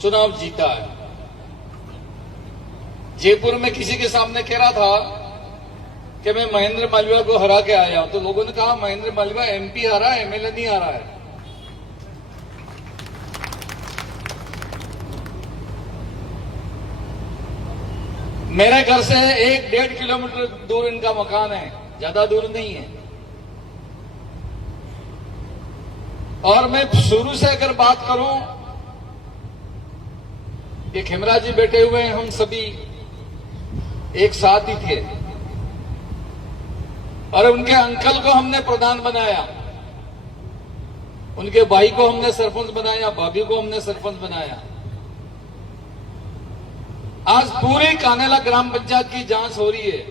चुनाव जीता है। जयपुर में किसी के सामने कह रहा था कि मैं महेंद्र मालवीय को हरा के आया हूं, तो लोगों ने कहा महेंद्र मालवीय एमपी हारा, एमएलए नहीं हारा है। मेरे घर से 1-1.5 किलोमीटर दूर इनका मकान है, ज्यादा दूर नहीं है। और मैं शुरू से अगर बात करूं कि खेमरा जी बैठे हुए हैं, हम सभी एक साथ ही थे और उनके अंकल को हमने प्रधान बनाया, उनके भाई को हमने सरपंच बनाया, भाभी को हमने सरपंच बनाया। आज पूरी कानेला ग्राम पंचायत की जांच हो रही है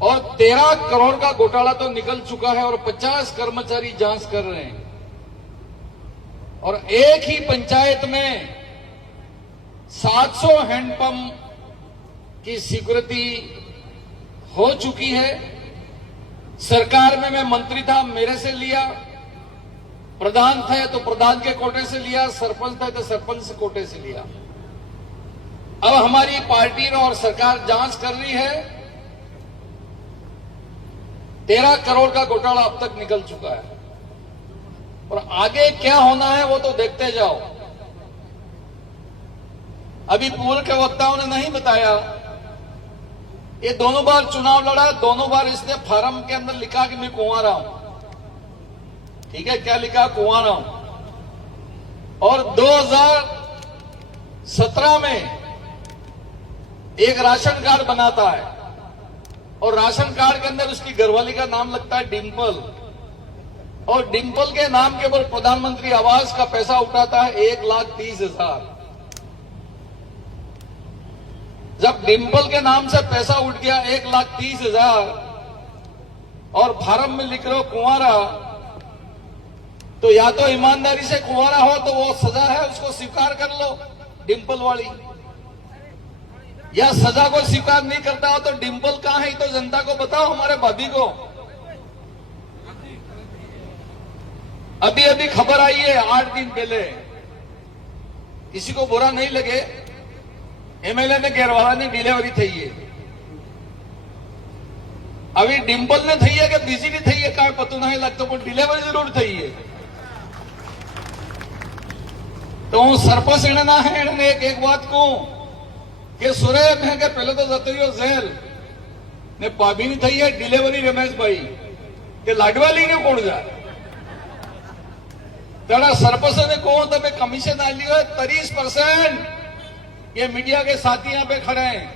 और 13 करोड़ का घोटाला तो निकल चुका है और 50 कर्मचारी जांच कर रहे हैं। और एक ही पंचायत में 700 हैंडपंप की स्वीकृति हो चुकी है। सरकार में मैं मंत्री था, मेरे से लिया, प्रधान थे तो प्रधान के कोटे से लिया, सरपंच थे तो सरपंच के कोटे से लिया। अब हमारी पार्टी और सरकार जांच कर रही है। 13 करोड़ का घोटाला अब तक निकल चुका है और आगे क्या होना है वो तो देखते जाओ। अभी पूर्व के वक्ताओं ने नहीं बताया, ये दोनों बार चुनाव लड़ा, दोनों बार इसने फार्म के अंदर लिखा कि मैं कुंवारा हूं। ठीक है, क्या लिखा? कुंवारा हूं। और 2017 में एक राशन कार्ड बनाता है और राशन कार्ड के अंदर उसकी घरवाली का नाम लगता है डिंपल, और डिंपल के नाम के ऊपर प्रधानमंत्री आवास का पैसा उठाता है 1,30,000। जब डिंपल के नाम से पैसा उठ गया 1,30,000 और फार्म में लिख रहे हो कुंवारा, तो या तो ईमानदारी से कुंवारा हो तो वो सजा है, उसको स्वीकार कर लो डिंपल वाली, या सजा को स्वीकार नहीं करता हो तो डिंपल कहां है तो जनता को बताओ, हमारे भाभी को। अभी अभी खबर आई है 8 दिन पहले, किसी को बुरा नहीं लगे, एमएलए ने घेरवाला ने डिलीवरी थी है। अभी डिंपल ने थी है कि बीजी नहीं थी है, क्या पता नहीं लगता, पर डिलीवरी जरूर थी है। तो हूं सरपंच एने ना है एने एक बात को कि सुरे में के पहले तो जतो रहो जेल ने भाभी नहीं थी है डिलीवरी रमेश भाई के लाडवाली ने कोण जाए तेरा सरपंच ने कहो तब कमीशन आ लियो 30%। ये मीडिया के साथी यहां पे खड़े हैं,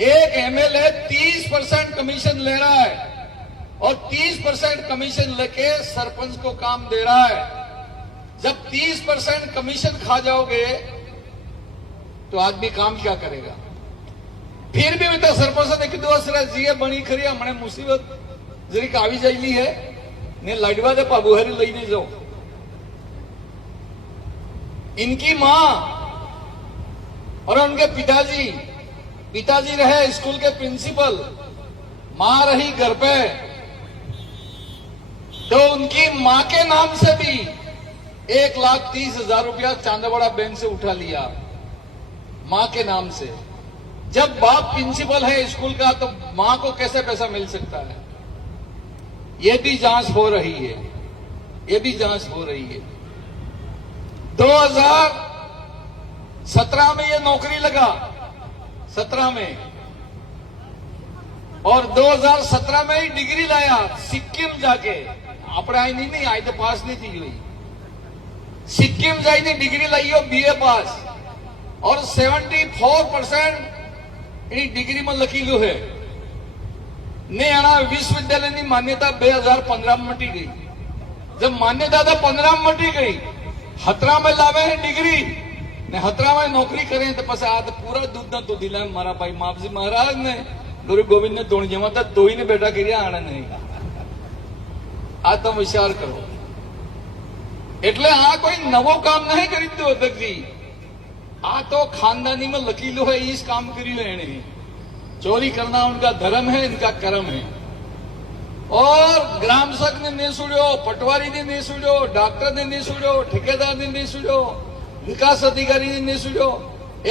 एक एमएलए 30% कमीशन ले रहा है और 30% कमीशन लेके सरपंच को काम दे रहा है। जब 30% कमीशन खा जाओगे तो आदमी काम क्या करेगा? फिर भी मैं तो सरपंच ने कीधु हसे जीए बनी खरी हमने मुसीबत जरीक आवी जाएली है ने लाडवा दे पाबुहारी लईने जाओ। इनकी मां और उनके पिताजी रहे स्कूल के प्रिंसिपल, मां रही घर पे, तो उनकी मां के नाम से भी 1,30,000 रुपया चांदावाड़ा बैंक से उठा लिया, मां के नाम से। जब बाप प्रिंसिपल है स्कूल का तो मां को कैसे पैसा मिल सकता है? यह भी जांच हो रही है, यह भी जांच हो रही है। 2017 में ये नौकरी लगा, 17 में, और 2017 में ही डिग्री लाया सिक्किम जाके। अपने आई नहीं आई तो पास नहीं थी हुई, सिक्किम जाइए डिग्री लाई हो बीए पास और 74% डिग्री में लखीलू है ने आना विश्वविद्यालय की मान्यता 2015 में मटी गई। जब मान्यता तो 15 में मटी गई, 17 में लावे है डिग्री ने 17 में नौकरी करें तो पस आ पूरा दूध ना तो दिला मारा भाई मापजी महाराज ने गुरु गोविंद ने धोनी जमा था दो ही ने बेटा करिया आना नहीं। आ तो विचार करो, એટલે આ કોઈ નવો કામ નહીં કરી દીધું અધ્યક્ષજી, આ તો ખાનદાनी में लकीलो है, इस काम કર્યું है એને। चोरी करना उनका धर्म है, इनका कर्म है। और ग्राम सेवक ने नहीं सुड़ो, पटवारी ने नहीं सुड़ो, डॉक्टर ने नहीं सुड़ो, ठेकेदार ने नहीं सुड़ो, વિકાસ અધિકારી ને સુડ્યો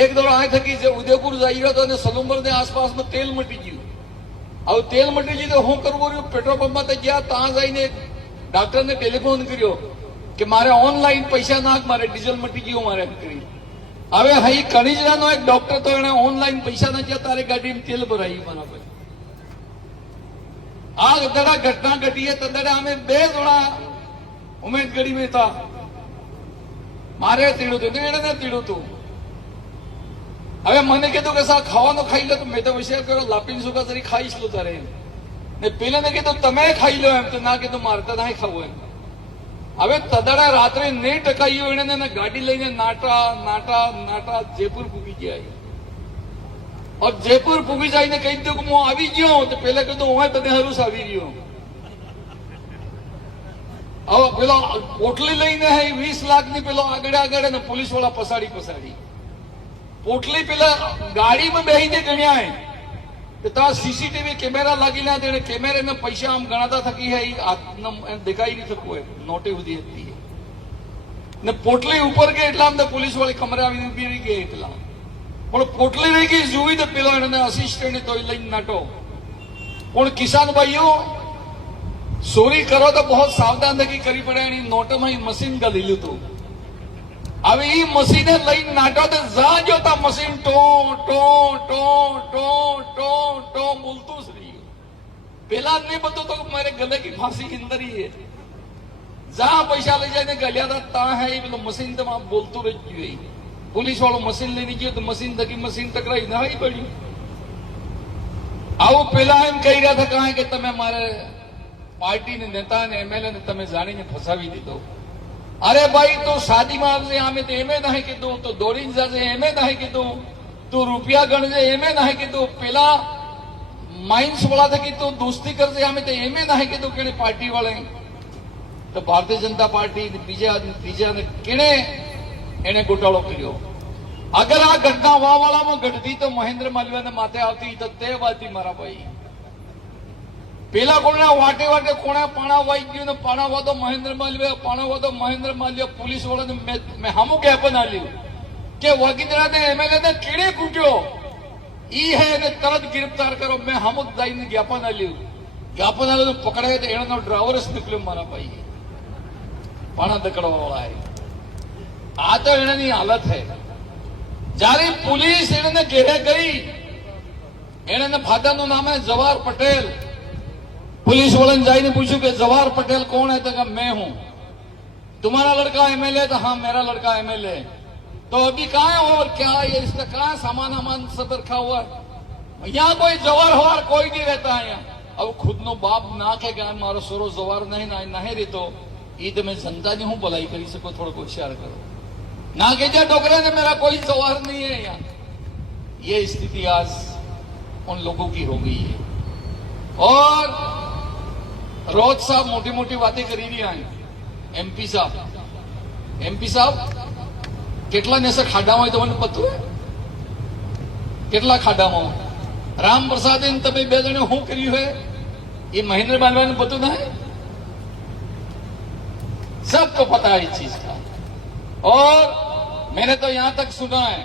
એક દોડ આ થકી જે ઉદયપુર જઈ રહ્યો હતો અને સલુંબર ને આસપાસમાં તેલ મટી ગયું. હવે તેલ મટી ગયું તો શું કરવું રહ્યું? પેટ્રોલ પંપમાં તો ગયા, ત્યાં જઈને ડાક્ટરને ટેલિફોન કર્યો કે મારે ઓનલાઈન પૈસા નાખ, મારે ડીઝલ મટી ગયું મારે એમ કરી. હવે હઈ કણીજરાનો એક ડોક્ટર તો એને ઓનલાઈન પૈસા નાખ્યા, તારે ગાડીમાં તેલ ભરાયું મારા પછી. આ દડા ઘટના ઘટી તદડે અમે 2 જણા ઉમેદગઢી માં હતા. મારે તીડું હતું ને એને તીડું હતું. હવે મને કીધું કે સા ખાવાનું ખાઈ લો, તો મેં તો વિચાર કર્યો લાપીને સુકા તરી ખાઈશ લો તારે ને. પેલાને કીધું તમે ખાઈ લો એમ, તો ના કીધું મારે તો ના ખાવું એમ. હવે તદડા રાત્રે 9 ટકાયું એને ગાડી લઈને નાટા નાટા નાટા જયપુર પૂગી ગયા. और जयपुर पूगी जाइने कही दो कि હું આવી ગયો, તો પેલા કીધું હું તને હરુસ આવી રહ્યો. હવે પેલો પોટલી લઈને 20 લાખની પેલો આગળ આગળ ને પોલીસ વાળા પસાડી પોટલી પેલા ગાડીમાં બેહીને ગણ્યા તો ત્યાં સીસીટીવી કેમેરા લાગેલા, તેને કેમેરાના પૈસા આમ ગણાતા થકી દેખાઈ નહીં થતું હોય, નોટે ઉધી હતી ને પોટલી ઉપર ગઈ એટલા આમ પોલીસ વાળી ખમરે આવીને ઉભી રહી ગઈ એટલા. પણ પોટલી રહી ગઈ જોઈ તો પેલો એને અસિસ્ટન્ટ તો લઈને નાટો. પણ કિસાન ભાઈઓ ચોરી કરો તો બહુ સાવધાનગી કરી પડે. એની નોટમાં મશીન ગયેલું હતું. હવે એ મશીને લઈને નાટો તો જા જોતા મશીન ટો ટો ટો ટો ટો ટો બોલતું જ રહ્યું. પેલા નહીં બધું તો મારે ગલે કી ફાંસી ખીંદરી હે. જા પૈસા લઈ જાય ને ગલ્યા હતા તા હે પેલું મશીન તમામ બોલતું રહી ગયું. પોલીસ વાળો મશીન લઈને ગયો તો મશીન થકી મશીન ટકરાઈ નાઈ પડ્યું. આવું પેલા એમ કહી રહ્યા હતા કે તમે મારે પાર્ટીને નેતા ને એમએલએ ને તમે જાણીને ફસાવી દીધો. અરે ભાઈ તું શાદીમાં આવશે આમે તો એમે નહીં કીધું, તો દોડીને જશે એમે નહીં કીધું, તું રૂપિયા ગણજે એમે નહીં કીધું, પેલા માઇન્સ વાળા થકી તું દોસ્તી કરશે આમે તો એમે નહીં કીધું. કેને પાર્ટી વાળા તો ભારતીય જનતા પાર્ટી બીજા ને કેને એને ગોટાળો કર્યો. અગર આ ઘટના વાવાળામાં ઘટતી તો મહેન્દ્ર માલવીયાને માથે આવતી તો તે વાતી મારા ભાઈ. પેલા કોના વાટે વાટે કોણા પાણા વાઈ ગયું ને પાણા વાદો મહેન્દ્ર માલવીયા, પાણા વાદો મહેન્દ્ર માલવીયા. પોલીસ વાળાને મેં હામું જ્ઞાપન આલ્યું કે વગીદરા ને એમએલએ ને કેડે કૂટ્યો ઈ હે એને તરત ગિરફ્તાર કરો. મેં હામું જઈને જ્ઞાપન આલ્યું પકડાય તો એનો ડ્રાઈવર જ નીકળ્યો મારા ભાઈ. પાણા દકડવા વાળા આ તો એની હાલત હે. જયારે પોલીસ એને ઘેરે ગઈ, એને ફાધરનું નામ હે જવાહર પટેલ. पुलिस वाले जाइने पूछू कि जवाहर पटेल कौन है? तो कहा मैं हूं. तुम्हारा लड़का एमएलए? तो हाँ मेरा लड़का एमएलए. तो अभी कहाँ है और क्या ये इसका कहाँ सामान वामान सब रखा हुआ है? यहाँ कोई जवाहर हवार कोई नहीं रहता है यहाँ. अब खुद नो बाप ना के मारो सोरो जवाहर नहीं नहीं रहते ये तो मैं जनता नहीं हूं भलाई करी सको. थोड़ा होशियार करो ना के डोकरे ने मेरा कोई जवाहर नहीं है यहाँ. ये स्थिति आज उन लोगों की हो गई है. और रोज साहब मोटी मोटी बातें करी रही हैं. एमपी साहब કેટલા ને ખાડામાં તમને પતું હે? કેટલા ખાડામાં રામ પ્રસાદ તમે 2 જણે શું કર્યું है ये महेंद्र मालवीया ने पता है, सबको पता है इस चीज का. और मैंने तो यहां तक सुना है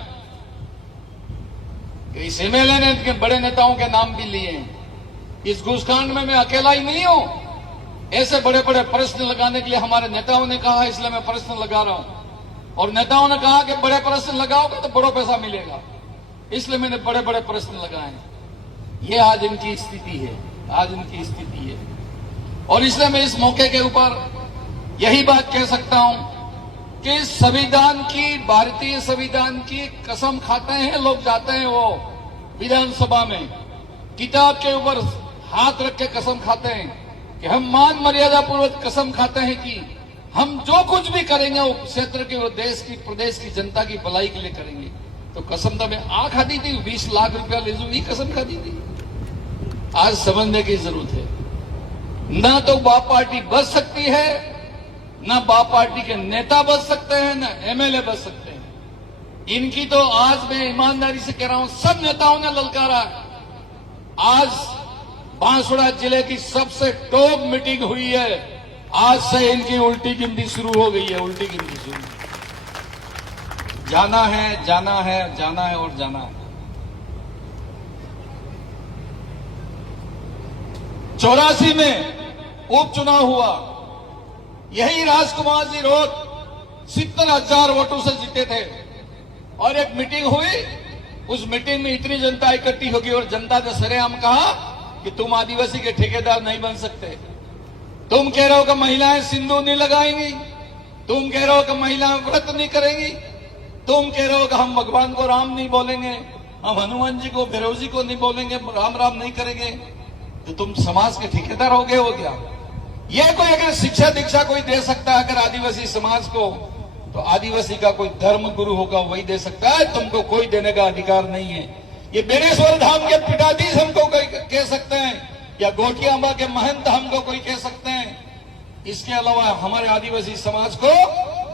कि इस एमएलए ने के बड़े नेताओं के नाम भी लिए हैं. इस घूसकांड में मैं अकेला ही नहीं हूं. ऐसे बड़े बड़े प्रश्न लगाने के लिए हमारे नेताओं ने कहा, इसलिए मैं प्रश्न लगा रहा हूं. और नेताओं ने कहा कि बड़े प्रश्न लगाओगे तो बड़ा पैसा मिलेगा, इसलिए मैंने बड़े बड़े प्रश्न लगाए. ये आज इनकी स्थिति है, आज इनकी स्थिति है. और इसलिए मैं इस मौके के ऊपर यही बात कह सकता हूं कि संविधान की, भारतीय संविधान की कसम खाते हैं लोग, जाते हैं वो विधानसभा में, किताब के ऊपर हाथ रख के कसम खाते हैं कि हम मान मर्यादा पूर्वक कसम खाते हैं कि हम जो कुछ भी करेंगे वो क्षेत्र के, वो देश की, प्रदेश की जनता की भलाई के लिए करेंगे. तो कसम तो मैं आ खाती थी, 20 लाख रुपया ले जू, ये कसम खाती थी. आज समझने की जरूरत है. ना तो बाप पार्टी बच सकती है, ना बाप पार्टी के नेता बच सकते हैं, ना एमएलए बच सकते हैं. इनकी तो आज मैं ईमानदारी से कह रहा हूं, सब नेताओं ने ललकारा. आज बांसवाड़ा जिले की सबसे टॉप मीटिंग हुई है. आज से इनकी उल्टी गिनती शुरू हो गई है, उल्टी गिनती शुरू. जाना है, जाना है, जाना है और जाना है। 84 में उपचुनाव हुआ, यही राजकुमार जी रोड 70,000 वोटों से जीते थे और एक मीटिंग हुई। उस मीटिंग में इतनी जनता इकट्ठी होगी और जनता ने सरेआम कहा कि तुम आदिवासी के ठेकेदार नहीं बन सकते। तुम कह रहे हो कि महिलाएं सिंदूर नहीं लगाएंगी, तुम कह रहे हो कि महिलाएं व्रत नहीं करेंगी, तुम कह रहे हो कि हम भगवान को राम नहीं बोलेंगे, हम हनुमान जी को भैरव जी को नहीं बोलेंगे, राम राम नहीं करेंगे, तो तुम समाज के ठेकेदार हो गए हो क्या? यह कोई अगर शिक्षा दीक्षा कोई दे सकता है अगर आदिवासी समाज को, तो आदिवासी का कोई धर्म गुरु होगा वही दे सकता है, तुमको कोई देने का अधिकार नहीं है। ये बेरेश्वर धाम के पीठाधीश हमको कोई कह सकते हैं या गोटियांबा के महंत हमको कोई कह सकते हैं। इसके अलावा हमारे आदिवासी समाज को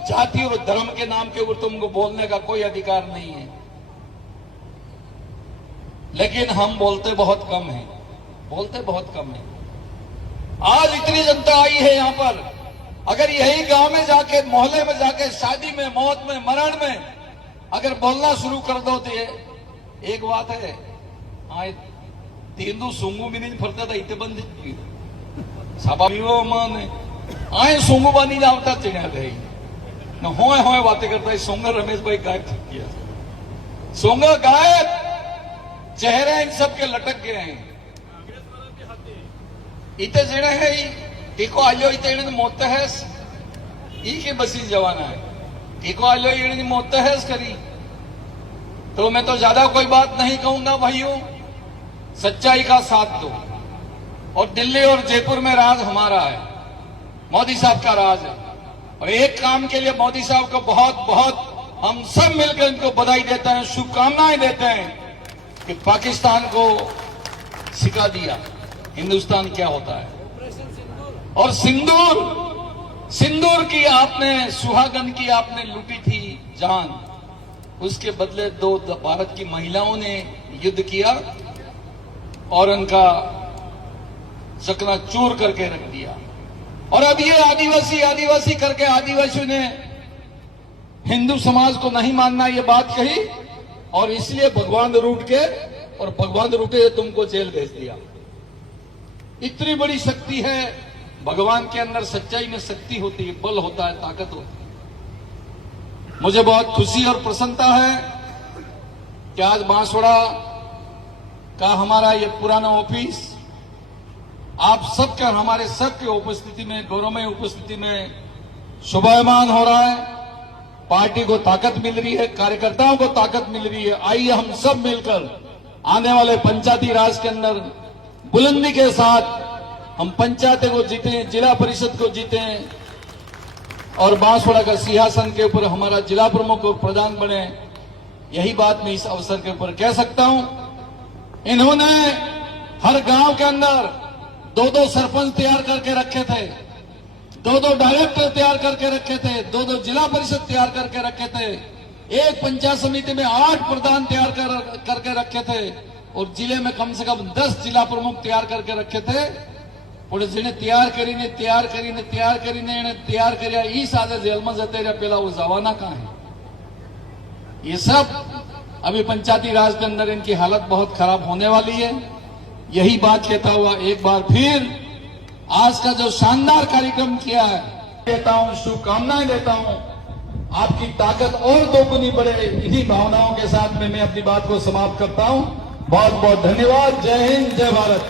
जाति और धर्म के नाम के ऊपर तुमको बोलने का कोई अधिकार नहीं है। लेकिन हम बोलते बहुत कम है, बोलते बहुत कम है। आज इतनी जनता आई है यहां पर, अगर यही गांव में जाके, मोहल्ले में जाके, शादी में, मौत में, मरण में अगर बोलना शुरू कर दो तो ये एक बात है, आए तेंदू सोंगू भी नहीं फरता था इतने बंद मन आए सोंगू बानी जाता चिड़िया गई न होए होए बातें करता है। सोंगा रमेश भाई गायब किया, सोंगा गायब, चेहरे इन सब के लटक गए हैं। इतने जेड़े है टीको आलो इतने मोत है के बसी जवाना है, टीको आलो इतनी मोत है करी। तो मैं तो ज्यादा कोई बात नहीं कहूंगा भाइयों, सच्चाई का साथ दो। और दिल्ली और जयपुर में राज हमारा है, मोदी साहब का राज है। और एक काम के लिए मोदी साहब को बहुत बहुत हम सब मिलकर इनको बधाई देते हैं, शुभकामनाएं देते हैं कि पाकिस्तान को सिखा दिया हिंदुस्तान क्या होता है। और सिंदूर की आपने, सुहागन की आपने लूटी थी जान, उसके बदले दो भारत की महिलाओं ने युद्ध किया और उनका चकनाचूर करके रख दिया। और अब ये आदिवासी करके आदिवासियों ने हिंदू समाज को नहीं मानना ये बात कही और इसलिए भगवान रूठ के, और भगवान रूठे तुमको जेल भेज दिया। इतनी बड़ी शक्ति है भगवान के अंदर, सच्चाई में शक्ति होती है, बल होता है, ताकत होती है। मुझे बहुत खुशी और प्रसन्नता है कि आज बांसवाड़ा का हमारा ये पुराना ऑफिस आप सबके, हमारे सबके उपस्थिति में, गौरवमय उपस्थिति में शोभायमान हो रहा है। पार्टी को ताकत मिल रही है, कार्यकर्ताओं को ताकत मिल रही है। आइए हम सब मिलकर आने वाले पंचायती राज के अंदर बुलंदी के साथ हम पंचायतें को जीते, जिला परिषद को जीते और बांसवाड़ा का सिंहासन के ऊपर हमारा जिला प्रमुख और प्रधान बने। यही बात मैं इस अवसर के ऊपर कह सकता हूं। इन्होंने हर गांव के अंदर 2-2 सरपंच तैयार करके रखे थे, 2-2 डायरेक्टर तैयार करके रखे थे, 2-2 जिला परिषद तैयार करके रखे थे, एक पंचायत समिति में 8 प्रधान तैयार करके रखे थे और जिले में कम से कम 10 जिला प्रमुख तैयार करके रखे थे। और जिन्हें तैयार करीने तैयार કર્યા ઈ સાથે જેલમાં જતે રહ્યા, પેલા वो जवाना कहाँ है? ये सब अभी पंचायती राज के अंदर इनकी हालत बहुत खराब होने वाली है। यही बात कहता हुआ एक बार फिर आज का जो शानदार कार्यक्रम किया है देता हूं, शुभकामनाएं देता हूं, आपकी ताकत और दोगुनी बढ़े। इन्हीं भावनाओं के साथ में मैं अपनी बात को समाप्त करता हूं। बहुत बहुत धन्यवाद। जय हिंद, जय भारत।